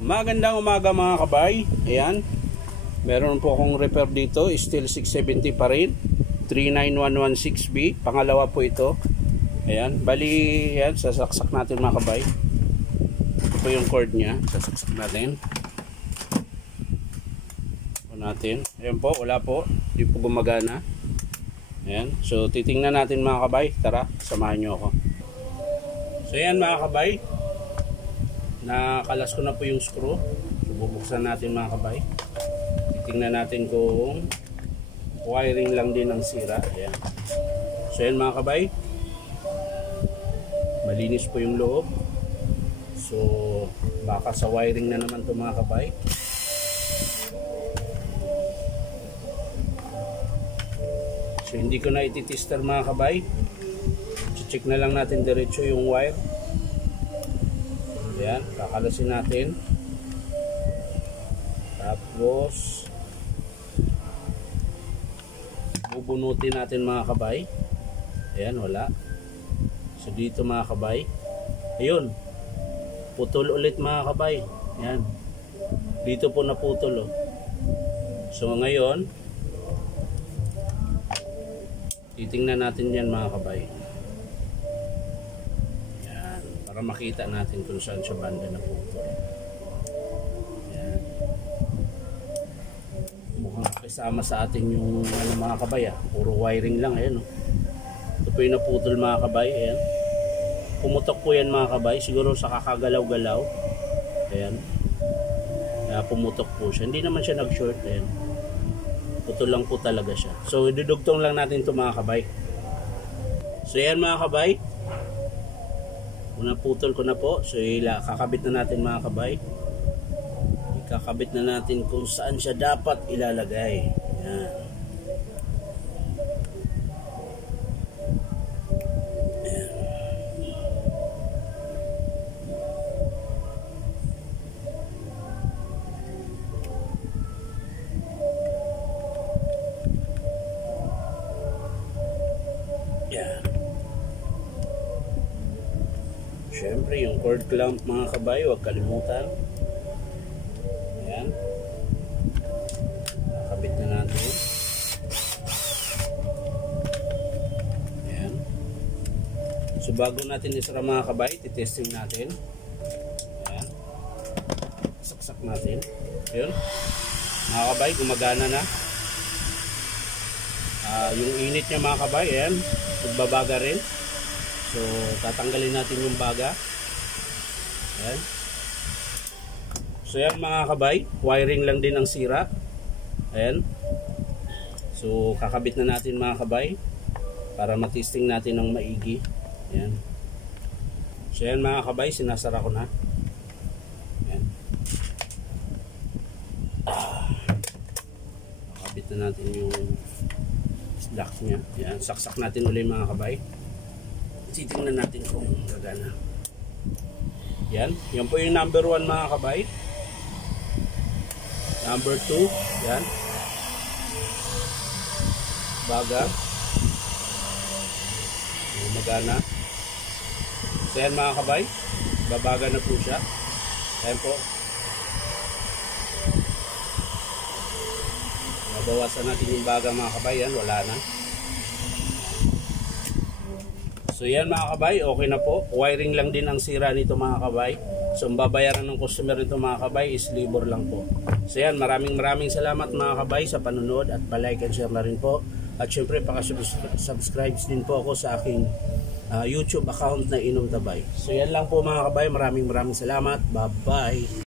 Magandang umaga mga kabay. Ayan. Meron po akong repair dito. Still 670 pa rin. 39116B. Pangalawa po ito. Ayan. Bali, ayan. Sasaksak natin mga kabay. Ito po yung cord niya. Sasaksak natin. Ito natin. Ayan po. Wala po. Hindi po gumagana. Ayan. So, titingnan natin mga kabay. Tara, samahan nyo ako. So, ayan mga kabay. Nakalas ko na po yung screw. So, bubuksan natin mga kabay. Titingnan natin kung wiring lang din ang sira. Ayan. So yan mga kabay, malinis po yung loob. So baka sa wiring na naman to mga kabay. So hindi ko na ititester mga kabay. Check na lang natin diretso yung wire. Ayan, kakalasin natin. Tapos bubunutin natin mga kabay. Ayan, wala. So dito mga kabay, ayun, putol ulit mga kabay. Ayan, dito po naputol oh. So ngayon titingnan natin yan mga kabay. Para makita natin kung saan siya banda na putol. Ayan. Mukhang kasama sa atin yung mga kabay. Puro wiring lang. Ayan, oh. Ito po yung naputol mga kabay. Ayan. Pumutok po yan mga kabay. Siguro sa kakagalaw-galaw. Ayan. Pumutok po siya. Hindi naman siya nag-short. Ayan. Putol lang po talaga siya. So idudugtong lang natin ito mga kabay. So ayan mga kabay. Una putol ko na po. So kakabit na natin mga kabay. Ikakabit na natin kung saan siya dapat ilalagay. Yan. Yan. Siyempre yung cord clamp mga kabay, huwag kalimutan. Ayan. Nakabit na natin. Ayan. So bago natin isara mga kabay, titesting natin. Ayan. Saksak natin. Ayan. Mga kabay, gumagana na. Yung init niya mga kabay, ayan. Magbabaga rin. So, tatanggalin natin yung baga. Ayan. So, yan mga kabay. Wiring lang din ang sira. Ayan. So, kakabit na natin mga kabay. Para matesting natin ng maigi. Ayan. So, yan mga kabay. Sinasara ko na. Ayan. Kakabit na natin yung lock nya. Ayan. Saksak natin ulit mga kabay. Titingnan natin kung gagana. Yan. Yan po yung number 1 mga kabay. Number 2. Yan. Baga. Magana. So yan mga kabay. Babaga na po siya. Ayan po. Nabawasan natin yung baga mga kabay. Yan. Wala na. So yan mga kabay, okay na po. Wiring lang din ang sira nito mga kabay. So ang babayaran ng customer nito mga kabay is labor lang po. So yan, maraming salamat mga kabay sa panonood at pa-like and share na rin po. At syempre paka-subscribe din po ako sa aking YouTube account na Inom Tabay. So yan lang po mga kabay, maraming salamat. Bye bye.